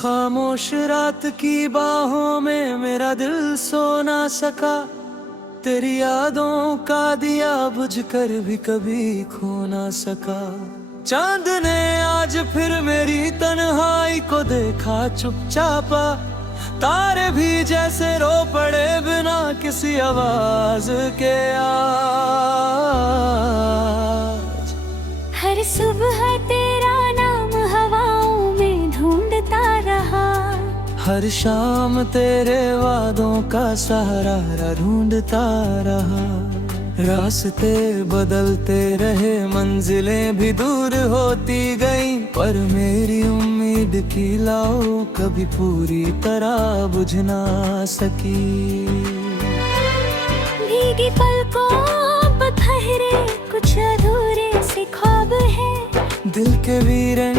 खामोश रात की बाहों में मेरा दिल सो ना सका, तेरी यादों का दिया बुझकर भी कभी खो ना सका। चांद ने आज फिर मेरी तन्हाई को देखा चुपचापा, तारे भी जैसे रो पड़े बिना किसी आवाज के आज। हर सुबह तेरा नाम हवाओं में ढूंढता रहा, हर शाम तेरे वादों का सहारा ढूंढता रहा। रास्ते बदलते रहे, मंजिलें भी दूर होती गई, पर मेरी उम्मीद की लौ कभी पूरी तरह बुझ ना सकी। भीगी पलकों पर ठहरे कुछ अधूरे से ख्वाब है, दिल के वीरन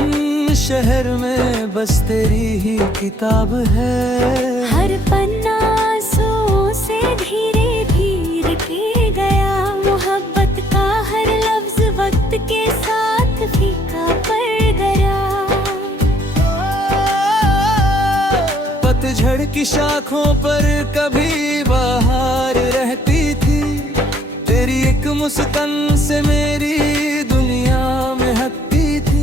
शहर में बस तेरी ही किताब है। हर पन्ना आंसुओं से धीरे धीरे पी गया, मोहब्बत का हर लफ्ज वक्त के साथ फीका पड़ गया। पतझड़ की शाखों पर कभी बहार रहती थी, तेरी एक मुस्कान से मेरी दुनिया में हटती थी।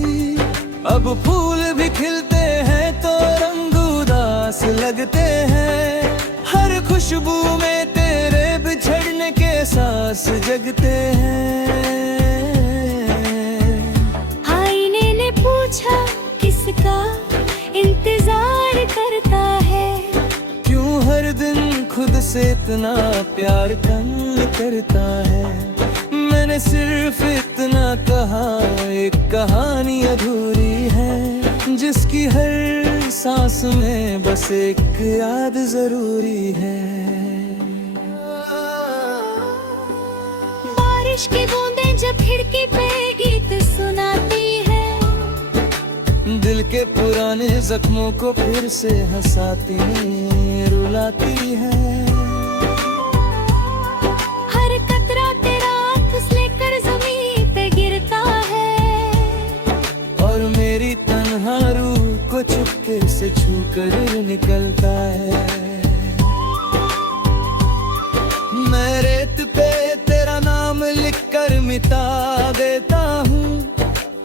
अब फूल भी खिलते हैं तो रंग उदास लगते हैं, हर खुशबू में तेरे बिछड़ने के सांस जगते हैं। आईने ने पूछा किसका इंतजार करता है, क्यों हर दिन खुद से इतना प्यार तंग करता है। मैंने सिर्फ इतना कहा, एक कहानी अधूरी है, जिसकी हर सांस में बस एक याद जरूरी है। बारिश की बूंदें जब खिड़की पे गीत सुनाती है, दिल के पुराने जख्मों को फिर से हंसाती रुलाती है। हर कतरा तेरा फिसलकर ज़मीन पे गिरता है, और मेरी तन्हा रूह को चुपके से छूकर निकलता है। मैं रेत पे तेरा नाम लिखकर मिटा देता हूँ,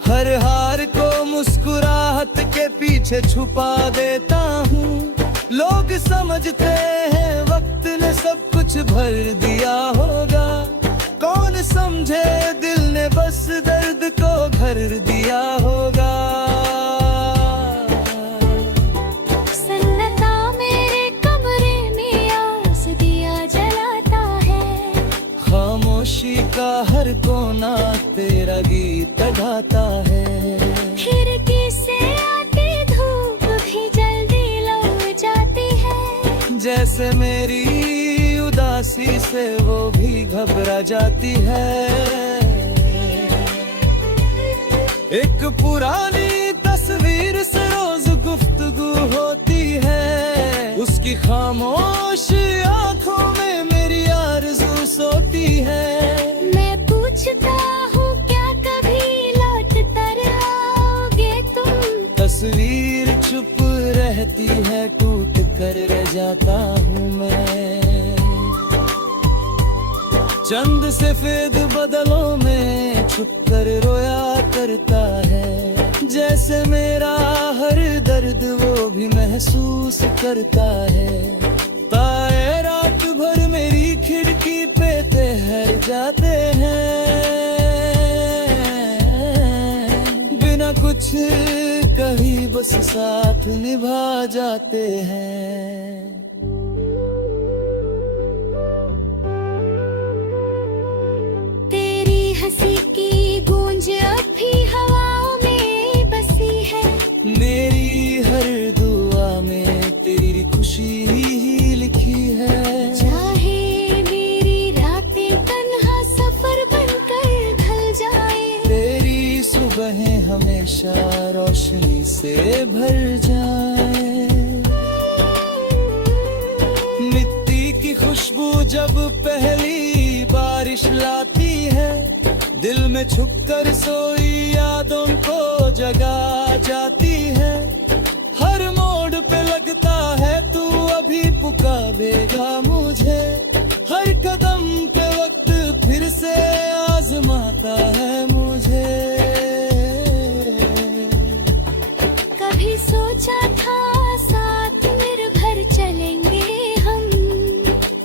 हर हार को मुस्कुराहट के पीछे छुपा देता हूँ। लोग समझते हैं वक्त ने सब कुछ भर दिया होगा, कौन समझे दिल ने बस दर्द को भर दिया होगा। सन्नाटा मेरे कमरे में आस दिया जलाता है, खामोशी का हर कोना तेरा गीत गाता है। खिड़की से आती धूप भी जल्दी लौट जाती है, जैसे मेरी उदासी से वो भी घबरा जाती है। एक पुरानी तस्वीर से रोज गुफ्तगू होती है, उसकी खामोश आंखों में मेरी आरज़ू सोती है। मैं पूछता हूँ क्या कभी लौट कर आओगे तुम, तस्वीर चुप रहती है, टूट कर रह जाता हूँ मैं। चंद सफेद बदलों में छुप कर रोया करता है, जैसे मेरा हर दर्द वो भी महसूस करता है। ताए रात भर मेरी खिड़की पे ठहर जाते हैं, बिना कुछ कहीं बस साथ निभा जाते हैं। तेरी हंसी की गूंज अब भी हवाओं में बसी है, मेरी हर दुआ में तेरी खुशी ही लिखी है। चाहे मेरी रातें तन्हा सफर बनकर ढल जाए, तेरी सुबहें हमेशा रोशनी से भर जाए। मिट्टी की खुशबू जब पहली बारिश लाती है, दिल में छुपकर सोई यादों को जगा जाती है। हर मोड़ लगता है तू अभी पुकारेगा मुझे। हर कदम पे वक्त फिर से आजमाता है मुझे। कभी सोचा था साथ निर्भर चलेंगे हम,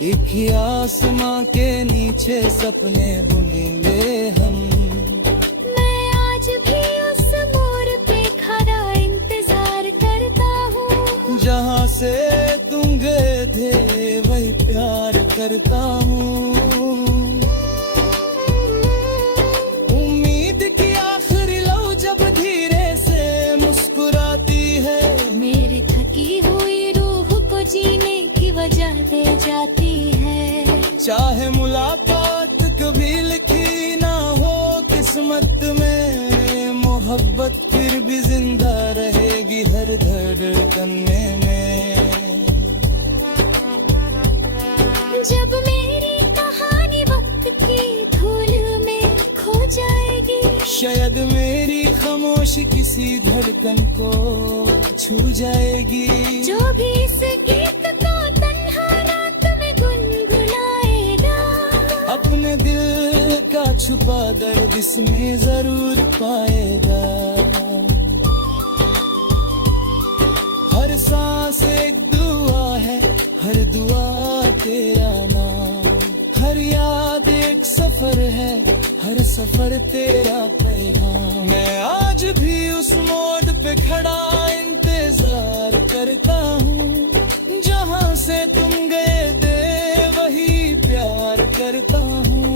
एक ही आसमां के नीचे सपने बुनेंगे हम। मैं आज भी उस मोड़ पे खड़ा इंतजार करता हूँ, जहाँ से तुम गए थे वही प्यार करता हूँ। उम्मीद की आखिरी लौ जब धीरे से मुस्कुराती है, मेरी थकी हुई रूह को जीने की वजह दे जाती है। चाहे मुलाकात कभी लिखी ना हो किस्मत में, मोहब्बत फिर भी जिंदा रहेगी हर धड़कन में। जब मेरी कहानी वक्त की धूल में खो जाएगी, शायद मेरी खामोशी किसी धड़कन को छू जाएगी। जो भी इस गीत को तन्हा रात में गुनगुनाएगा, अपने दिल का छुपा दर्द इसमें जरूर पाएगा। हर सांस एक दुआ है, हर दुआ तेरा नाम। हर याद एक सफर है, हर सफर तेरा पैगाम। मैं आज भी उस मोड़ पे खड़ा इंतजार करता हूँ, जहाँ से तुम गए थे वही प्यार करता हूँ।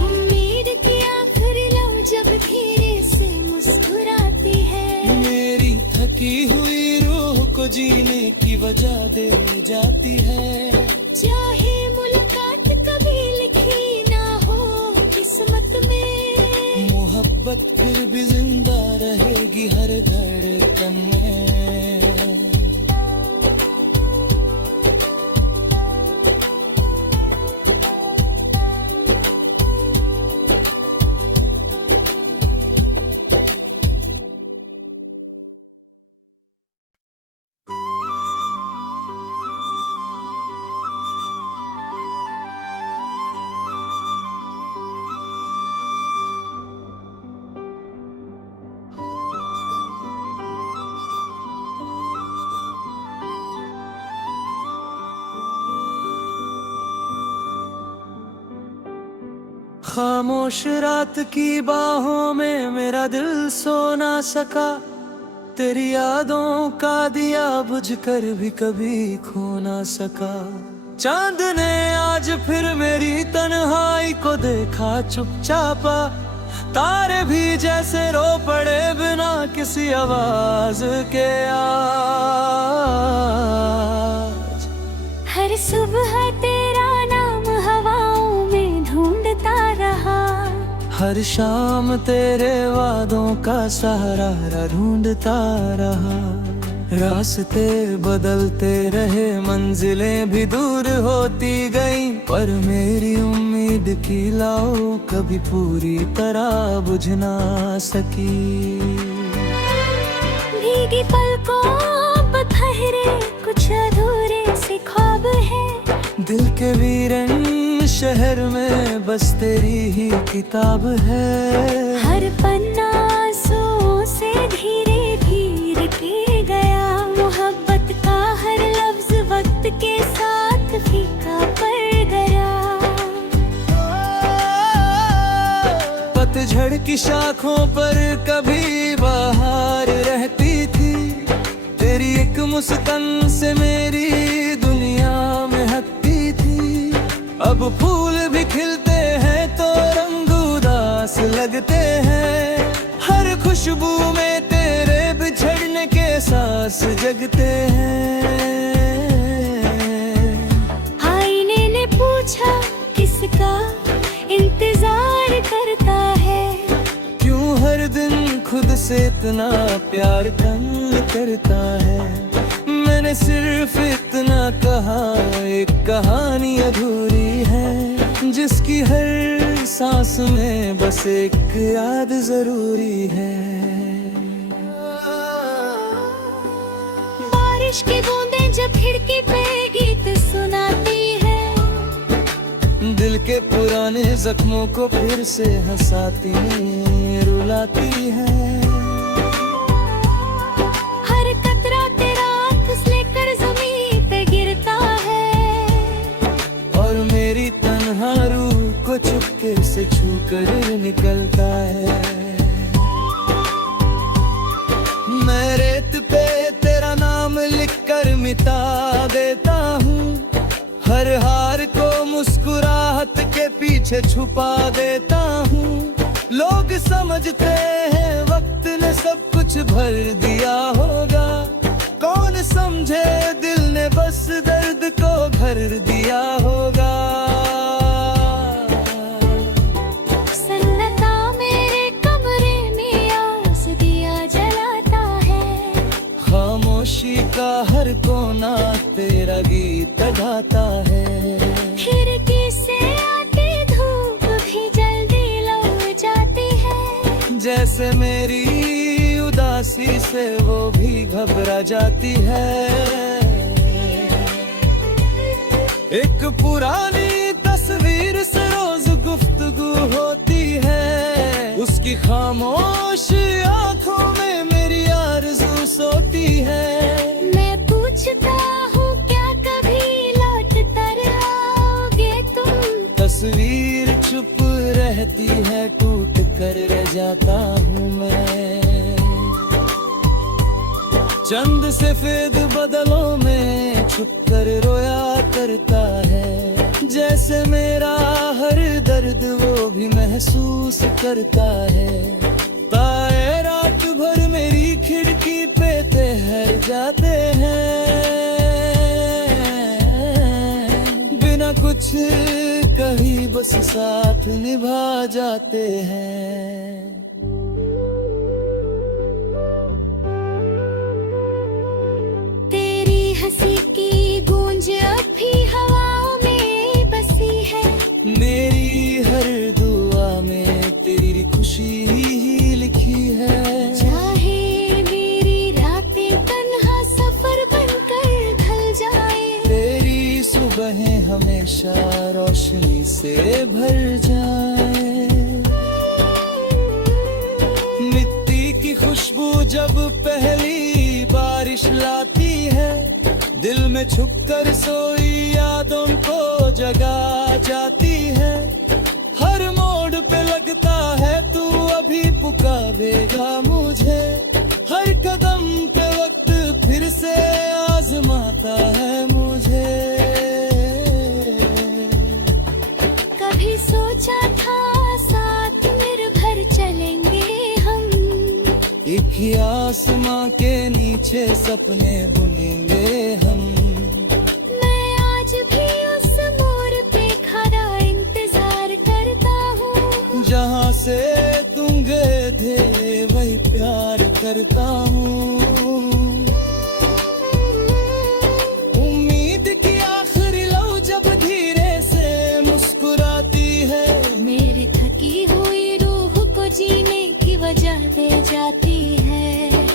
उम्मीद की आखिरी लौ जब धीरे से मुस्कुराती है, मेरी थकी हुई रूह को जीने की वजह दे जाती है। चाहे मुलाकात कभी लिखी ना हो किस्मत में, मोहब्बत फिर भी जिंदा रहेगी हर धड़कन में। खामोश रात की बाहों में मेरा दिल सो ना सका, तेरी यादों का दिया बुझकर भी कभी खो ना सका। चांद ने आज फिर मेरी तन्हाई को देखा चुपचापा, तारे भी जैसे रो पड़े बिना किसी आवाज के आज। हर सुबह तेरा नाम हवाओं में ढूंढता रहा, हर शाम तेरे वादों का सहारा ढूंढता रहा। रास्ते बदलते रहे, मंजिलें भी दूर होती गईं, पर मेरी उम्मीद की लौ कभी पूरी तरह बुझ ना सकी। भीगी पलकों पर ठहरे कुछ अधूरे से ख्वाब है, दिल के वीरन शहर में बस तेरी ही किताब है। हर पन्ना आंसुओं से धीरे धीरे के गया, मोहब्बत का हर लफ्ज वक्त के साथ फीका पड़ गया। पतझड़ की शाखों पर कभी बहार रहती थी, तेरी एक मुस्कान से मेरी दुनिया में हटती थी। अब फूल भी खिलते हैं तो रंग उदास लगते हैं, हर खुशबू में तेरे बिछड़ने के सांस जगते हैं। आईने ने पूछा किसका इंतजार करता है, क्यों हर दिन खुद से इतना प्यार तंग करता है। मैंने सिर्फ इतना कहा, एक कहानी अधूरी है, जिसकी हर सांस में बस एक याद जरूरी है। बारिश की बूंदें जब खिड़की पे गीत सुनाती है, दिल के पुराने जख्मों को फिर से हंसाती रुलाती है। हर कतरा तेरा फिसलकर जमीन पे गिरता है, और मेरी तन्हा रूह को चुपके से छूकर निकलता है। मैं रेत पे तेरा नाम लिखकर मिटा देता हूँ, हर हार को मुस्कुराहट के पीछे छुपा देता हूँ। लोग समझते हैं वक्त ने सब कुछ भर दिया होगा, कौन समझे दिल ने बस दर्द को भर दिया होगा। सन्नाटा मेरे कमरे में आस दिया जलाता है, खामोशी का हर कोना तेरा गीत गाता है। खिड़की से आती धूप भी जल्दी लौट जाती है, जैसे मेरी उदासी से वो भी घबरा जाती है। एक पुरानी तस्वीर से रोज गुफ्तगू होती है, उसकी खामोश आंखों में मेरी आरज़ू सोती है। मैं पूछता हूँ क्या कभी लौट कर आओगे तुम, तस्वीर चुप रहती है, टूट कर रह जाता हूँ मैं। चंद सफेद बदलों में छुप कर रोया करता है, जैसे मेरा हर दर्द वो भी महसूस करता है। ताए रात भर मेरी खिड़की पे ठहर जाते हैं, बिना कुछ कहीं बस साथ निभा जाते हैं। तेरी हंसी की गूंज अब भी हवाओं में बसी है, मेरी हर दुआ में तेरी खुशी ही लिखी है। चाहे मेरी रातें तन्हा सफर बनकर ढल जाए, तेरी सुबहें हमेशा रोशनी से भर जाए। मिट्टी की खुशबू जब पहली बारिश लाती है, दिल में छुपकर सोई यादों को जगा जाती है। हर मोड़ पे लगता है तू अभी पुकारेगा मुझे, हर कदम पे वक्त फिर से आजमाता है मुझे। कभी सोचा था साथ निर्भर चलेंगे हम, एक ही आसमां के नीचे सपने बुनेंगे हम। मैं आज भी उस मोड़ पे खड़ा इंतजार करता हूँ, जहाँ से तुम गए थे वही प्यार करता हूँ। उम्मीद की आखिरी लौ जब धीरे से मुस्कुराती है, मेरी थकी हुई रूह को जीने की वजह दे जाती है।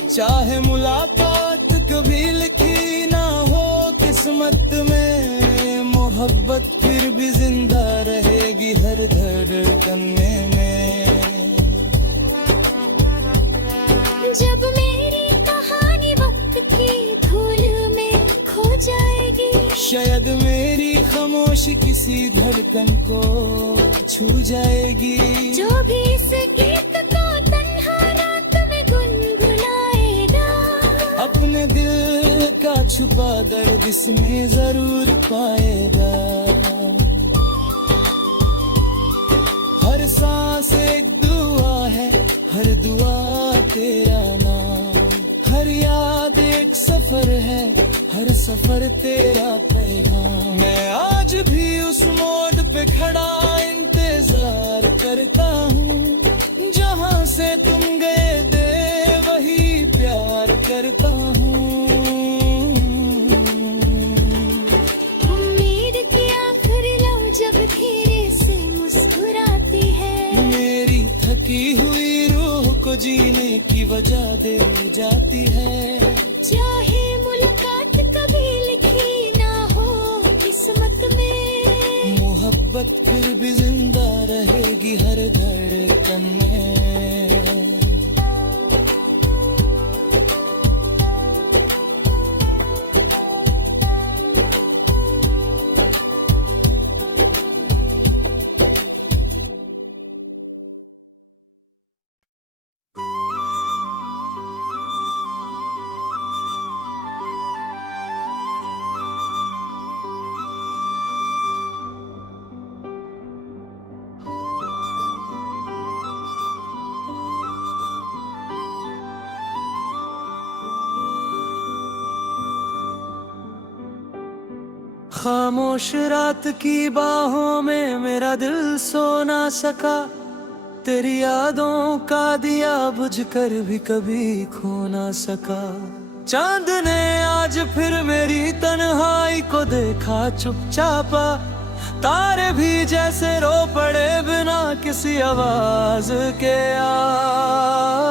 चाहे मुलाकात कभी लिखी ना हो किस्मत में, मोहब्बत फिर भी जिंदा रहेगी हर धड़कन में। जब मेरी कहानी वक्त की धूल में खो जाएगी, शायद मेरी खामोशी किसी धड़कन को छू जाएगी। जो भी इस गीत को तन्हा रात में गुनगुनाएगा, अपने दिल का छुपा दर्द इसमें जरूर पाएगा। हर सांस एक दुआ है, हर दुआ तेरा नाम, हर याद एक सफर है, हर सफर तेरा पैगाम। मैं आज भी उस मोड़ पे खड़ा इंतजार करता हूँ, जहाँ से तुम गए दे वही प्यार करता हूँ। उम्मीद की आखिरी लौ जब धीरे से मुस्कुराती है, मेरी थकी हुई रूह को जीने की वजह दे जाती है। चाहे मुलाकात मोहब्बत फिर भी जिंदा रहेगी हर धड़कन में। खामोश रात की बाहों में मेरा दिल सो ना सका, तेरी यादों का दिया बुझकर भी कभी खो ना सका। चांद ने आज फिर मेरी तन्हाई को देखा चुपचापा, तारे भी जैसे रो पड़े बिना किसी आवाज के आज।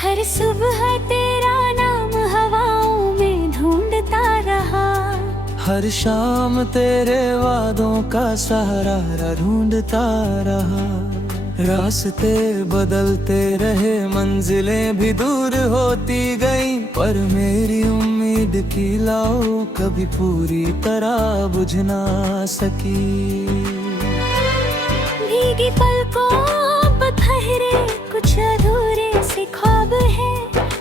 हर सुबह तेरा नाम हवाओं में ढूंढता रहा, हर शाम तेरे वादों का सहारा ढूंढता रहा। रास्ते बदलते रहे, मंजिलें भी दूर होती गईं, पर मेरी उम्मीद की लौ कभी पूरी तरह बुझ ना सकी। भीगी पलकों पर ठहरे कुछ अधूरे से ख्वाब है,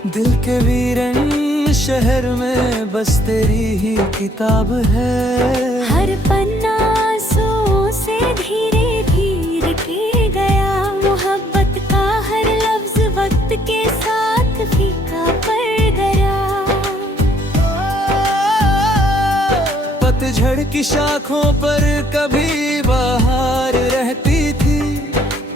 दिल के वीरन शहर में बस तेरी ही किताब है। हर पन्ना आंसुओं से धीरे धीरे के गया, मोहब्बत का हर लफ्ज वक्त के साथ फीका पड़ गया। पतझड़ की शाखों पर कभी बहार रहती थी,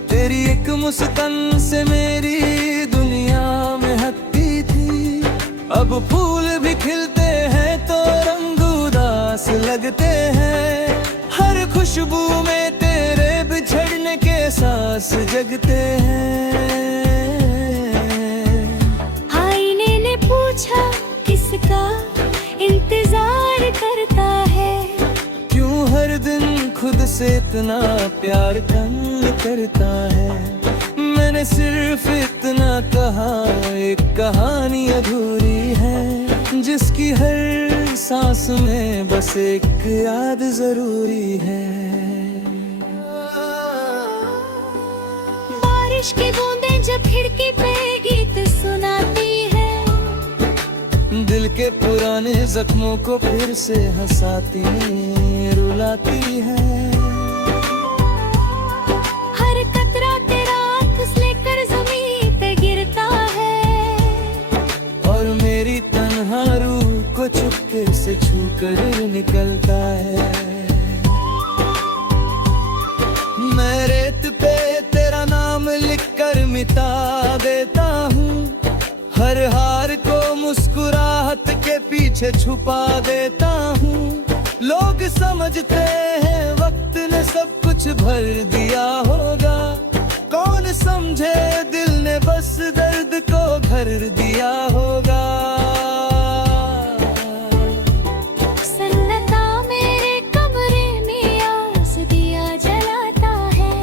तेरी एक मुस्कान से मेरी दुनिया महकती थी। अब फूल भी खिलते हैं तो रंग उदास लगते हैं, हर खुशबू में तेरे बिछड़ने के सांस जगते हैं। आईने ने पूछा किसका इंतजार करता है, क्यों हर दिन खुद से इतना प्यार तंग करता है। मैंने सिर्फ इतना कहा, एक कहानी अधूरी है, जिसकी हर सांस में बस एक याद जरूरी है। बारिश की बूंदें जब खिड़की पे गीत सुनाती है, दिल के पुराने जख्मों को फिर से हंसाती रुलाती है। हर कतरा तेरा फिसलकर ज़मीन पे गिरता है, और मेरी तन्हा रूह को चुपके से छूकर निकलता है। मैं रेत पे तेरा नाम लिखकर मिटा देता हूँ, हर हार को मुस्कुराहट के पीछे छुपा देता हूँ। लोग समझते हैं वक्त ने सब कुछ भर दिया होगा, कौन समझे दिल ने बस दर्द को भर दिया होगा। सन्नाटा मेरे कमरे में आस दिया जलाता है,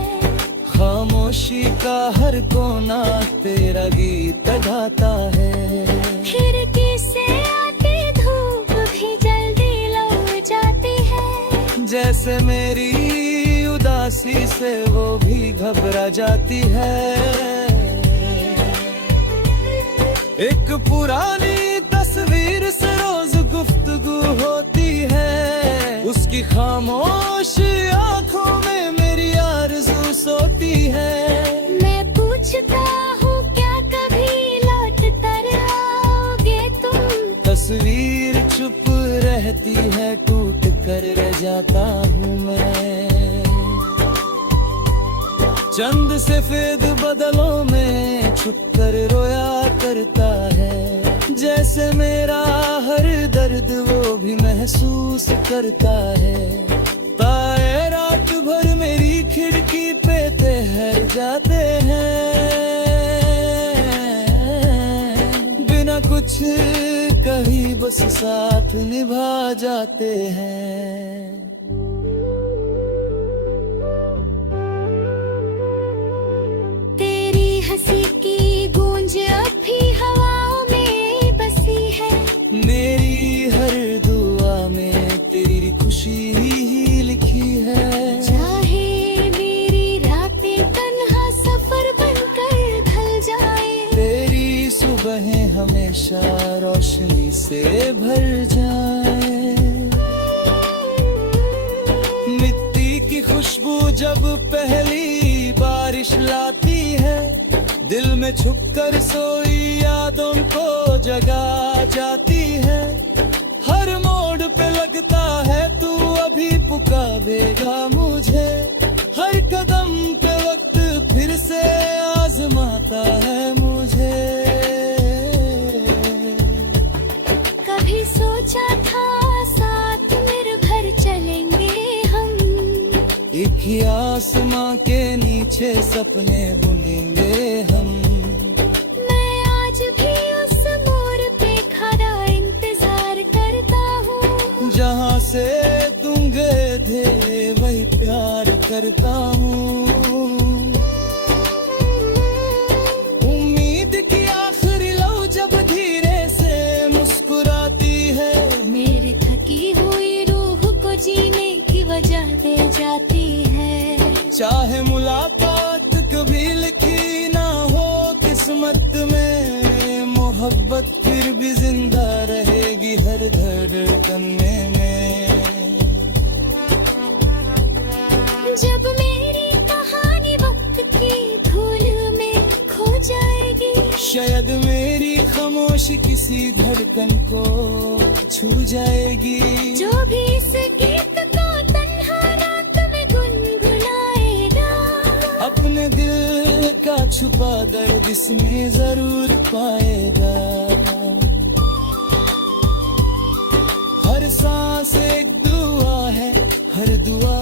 खामोशी का हर कोना तेरा गीत गाता है। खिड़की से आती धूप भी जल्दी लौट जाती है, जैसे मेरी उदासी से वो भी घबरा जाती है। एक पुरानी तस्वीर से रोज गुफ्तगू होती है, उसकी खामोश आंखों में मेरी आरज़ू सोती है। मैं पूछता हूँ क्या कभी लौट कर आओगे तुम, तस्वीर चुप रहती है, टूट कर रह जाता हूँ मैं। चंद सफेद बदलों में छुप कर रोया करता है, जैसे मेरा हर दर्द वो भी महसूस करता है। तारे रात भर मेरी खिड़की पे ठहर जाते हैं, बिना कुछ कहीं बस साथ निभा जाते हैं। ही लिखी है। चाहे मेरी रातें तन्हा सफर बनकर ढल जाए, तेरी सुबहें हमेशा रोशनी से भर जाए। मिट्टी की खुशबू जब पहली बारिश लाती है, दिल में छुपकर सोई यादों को जगा जाती है। हर मोड़ पे लगता है तू अभी पुकारेगा मुझे, हर कदम पे वक्त फिर से आजमाता है मुझे। कभी सोचा था साथ निर्भर चलेंगे हम, एक ही आसमां के नीचे सपने बुनेंगे हम। मैं आज भी उस मोड़ पे खड़ा इंतजार करता हूँ, जहाँ से तुम गए थे वही प्यार करता हूँ। उम्मीद की आखिरी लौ जब धीरे से मुस्कुराती है, मेरी थकी हुई रूह को जीने की वजह दे जाती है। चाहे मुलाकात कभी लिखी ना हो किस्मत में, मोहब्बत फिर भी जिंदा रहेगी हर धड़कन में। जब मेरी कहानी वक्त की धूल में खो जाएगी, शायद मेरी खामोशी किसी धड़कन को छू जाएगी। जो भी इस गीत को तन्हा रात में गुनगुनाएगा, अपने दिल का छुपा दर्द इसमें जरूर पाएगा। हर सांस एक दुआ है, हर दुआ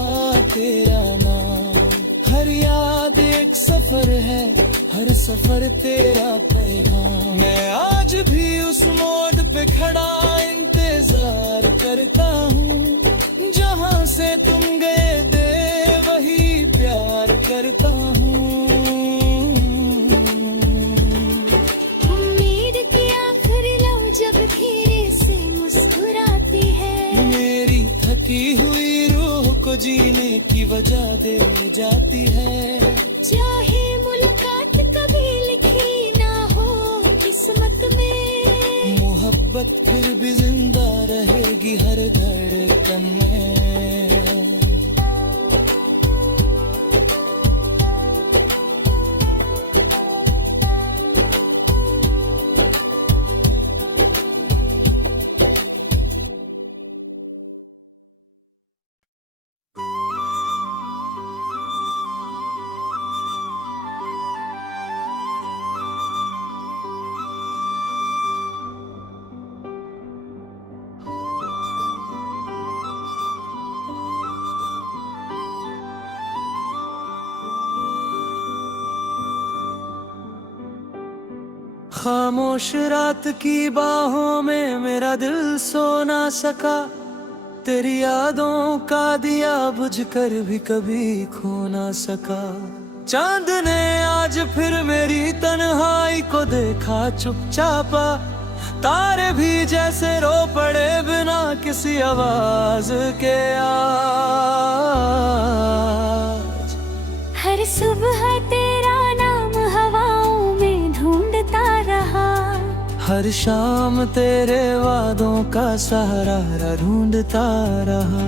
तेरा नाम। हर याद एक सफर है, हर सफर तेरा पैगाम। मैं आज भी उस मोड़ पे खड़ा इंतजार करता हूँ, जहाँ से तुम गए दे वही प्यार करता हूँ। उम्मीद की आखिरी लौ जब धीरे से मुस्कुराती है, मेरी थकी हुई रूह को जीने की वजह दे जाती है। चाहे मुलाकात कभी लिखी ना हो किस्मत में, मोहब्बत फिर भी जिंदा रहेगी हर धड़कन में। खामोश रात की बाहों में मेरा दिल सो ना सका, तेरी यादों का दिया बुझकर भी कभी खो ना सका। चांद ने आज फिर मेरी तन्हाई को देखा चुपचापा, तारे भी जैसे रो पड़े बिना किसी आवाज के आज। हर सुबह तेरा नाम हवाओं में ढूंढता रहा, हर शाम तेरे वादों का सहारा ढूंढता रहा।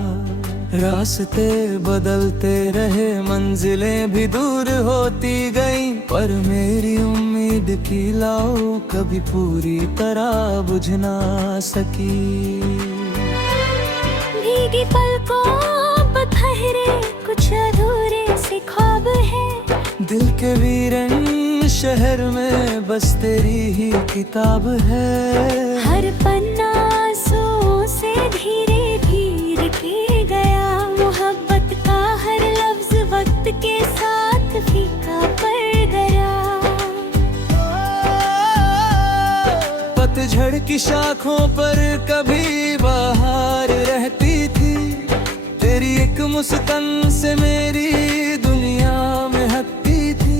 रास्ते बदलते रहे, मंजिलें भी दूर होती गईं, पर मेरी उम्मीद की लाओ कभी पूरी तरह बुझ ना सकी। भीगी पलकों पर ठहरे कुछ अधूरे से ख्वाब है, दिल के वीरन शहर में बस तेरी ही किताब है। हर पन्ना आंसुओं से धीरे धीरे पी गया, मोहब्बत का हर लफ्ज वक्त के साथ फीका पड़ गया। पतझड़ की शाखों पर कभी बहार रहती थी, तेरी एक मुस्कान से मेरी दुनिया में हटती थी।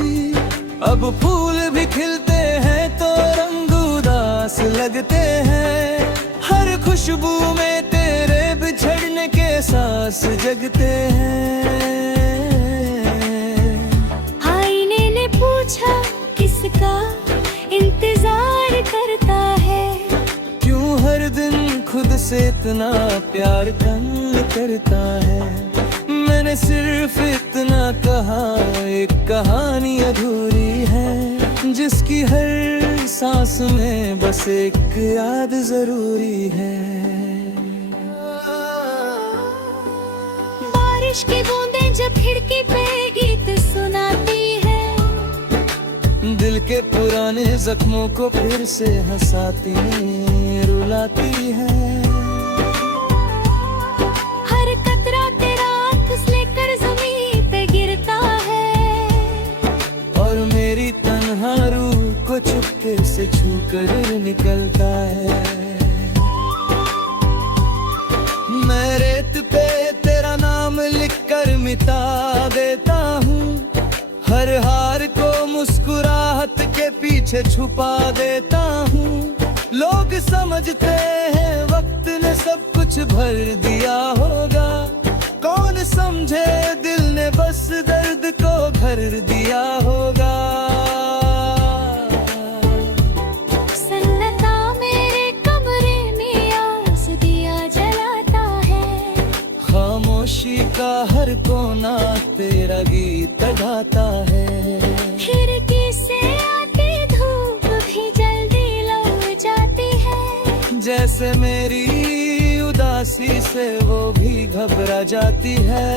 अब फूल भी खिलते हैं तो रंग उदास लगते हैं, हर खुशबू में तेरे बिछड़ने के साथ प्यास जगते हैं। आईने ने पूछा किसका इंतजार करता है, क्यों हर दिन खुद से इतना प्यार तंग करता है। मैंने सिर्फ इतना कहा, एक कहानी अधूरी है जिसकी हर सांस में बस एक याद जरूरी है। बारिश की बूंदें जब खिड़की पे गीत सुनाती है, दिल के पुराने जख्मों को फिर से हंसाती रुलाती है। हर कतरा तेरा फिसलकर ज़मीन पे गिरता है, और मेरी तन्हा रूह को चुपके से छू कर निकलता है। मैं रेत पे तेरा नाम लिख कर मिटा देता हूँ, हर हार को मुस्कुराहट के पीछे छुपा देता हूँ। लोग समझते हैं वक्त ने सब कुछ भर दिया होगा, कौन समझे दिल ने बस दर्द को भर दिया होगा। सन्नाटा मेरे कमरे में आस दिया जलाता है, खामोशी का हर कोना तेरा गीत गाता है। खिड़की से आती धूप भी जल्दी लौट जाती है, जैसे मेरी उदासी से वो भी घबरा जाती है।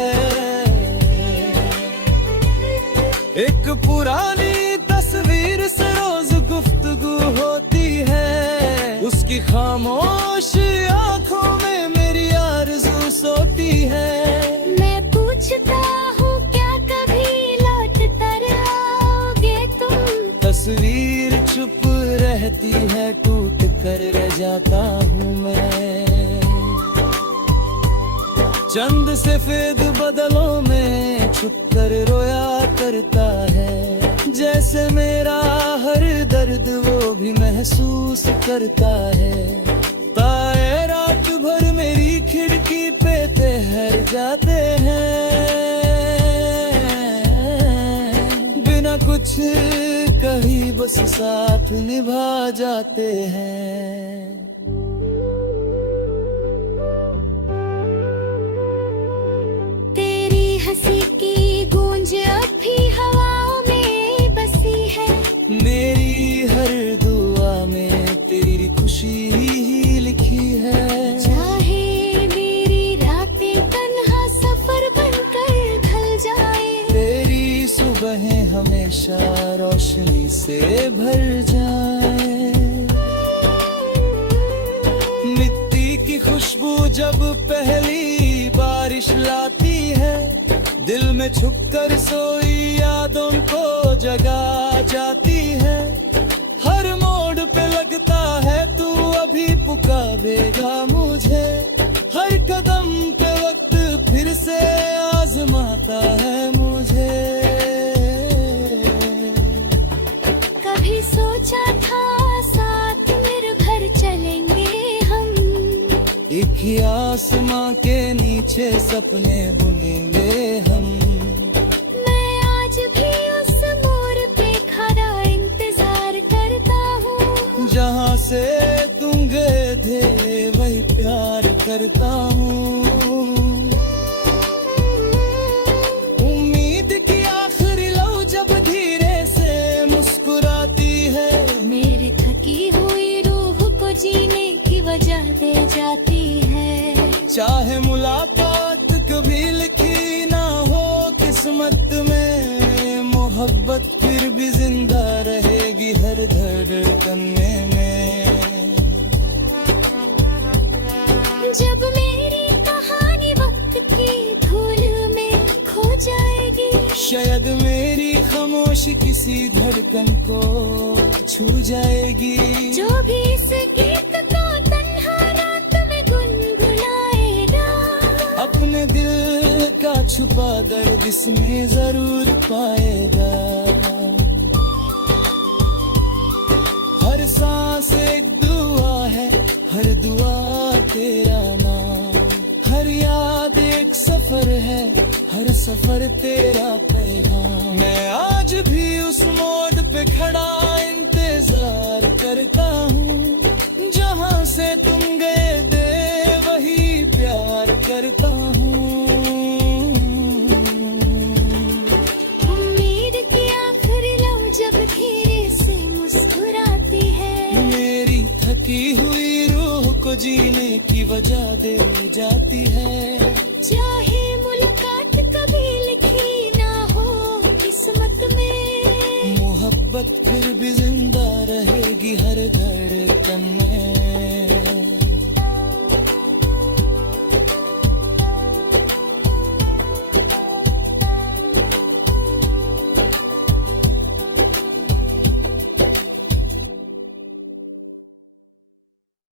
एक पुरानी तस्वीर से रोज गुफ्तगू होती है, उसकी खामोश आंखों में मेरी आरज़ू सोती है। मैं पूछता हूँ क्या कभी लौट कर आओगे तुम, तस्वीर चुप रहती है, टूट कर रह जाता हूँ मैं। चंद सफेद बदलों में छुप कर रोया करता है, जैसे मेरा हर दर्द वो भी महसूस करता है। ताए रात भर मेरी खिड़की पे ठहर जाते हैं, बिना कुछ कहीं बस साथ निभा जाते हैं। तेरी हंसी की गूंज अब भी हवा में बसी है, मेरी हर दुआ में तेरी खुशी ही लिखी है। चाहे मेरी रातें तन्हा सफर बनकर ढल जाए, तेरी सुबहें हमेशा रोशनी से भर जाए। मिट्टी की खुशबू जब पहली बारिश लाती है, दिल में छुपकर सोई यादों को जगा जाती है। हर मोड़ पे लगता है तू अभी पुकारेगा मुझे, हर कदम पे वक्त फिर से आजमाता है मुझे। कभी सोचा था साथ निर्भर चलेंगे हम, एक ही आसमां के नीचे सपने बुनेंगे हम। मैं आज भी उस मोड़ पे खड़ा इंतजार करता हूँ, जहाँ से तुम गए थे वही प्यार करता हूँ। उम्मीद की आखिरी लौ जब धीरे से मुस्कुराती है, मेरी थकी हुई रूह को जीने की वजह दे जाती है। चाहे मुलाकात कभी लिखी ना हो किस्मत में, मोहब्बत फिर भी जिंदा रहेगी हर धड़कन में। जब मेरी कहानी वक्त की धूल में खो जाएगी, शायद मेरी खामोशी किसी धड़कन को छू जाएगी। जो भी इस गीत को तन्हा रात में गुनगुनाएगा, अपने दिल का छुपा दर्द इसमें जरूर पाएगा। हर सांस एक दुआ है, हर दुआ तेरा नाम, हर याद एक सफर है, हर सफर तेरा पैगाम। मैं आज भी उस मोड़ पे खड़ा इंतजार करता हूँ, जहाँ से तुम गए दे वही प्यार करता हूँ। उम्मीद की आखिरी लव जब धीरे से मुस्कुराती है, मेरी थकी हुई रूह को जीने की वजह दे जाती है। चाहे मुलाकात कभी लिखी ना हो किस्मत में, मोहब्बत फिर भी जिंदा रहेगी हर धड़कन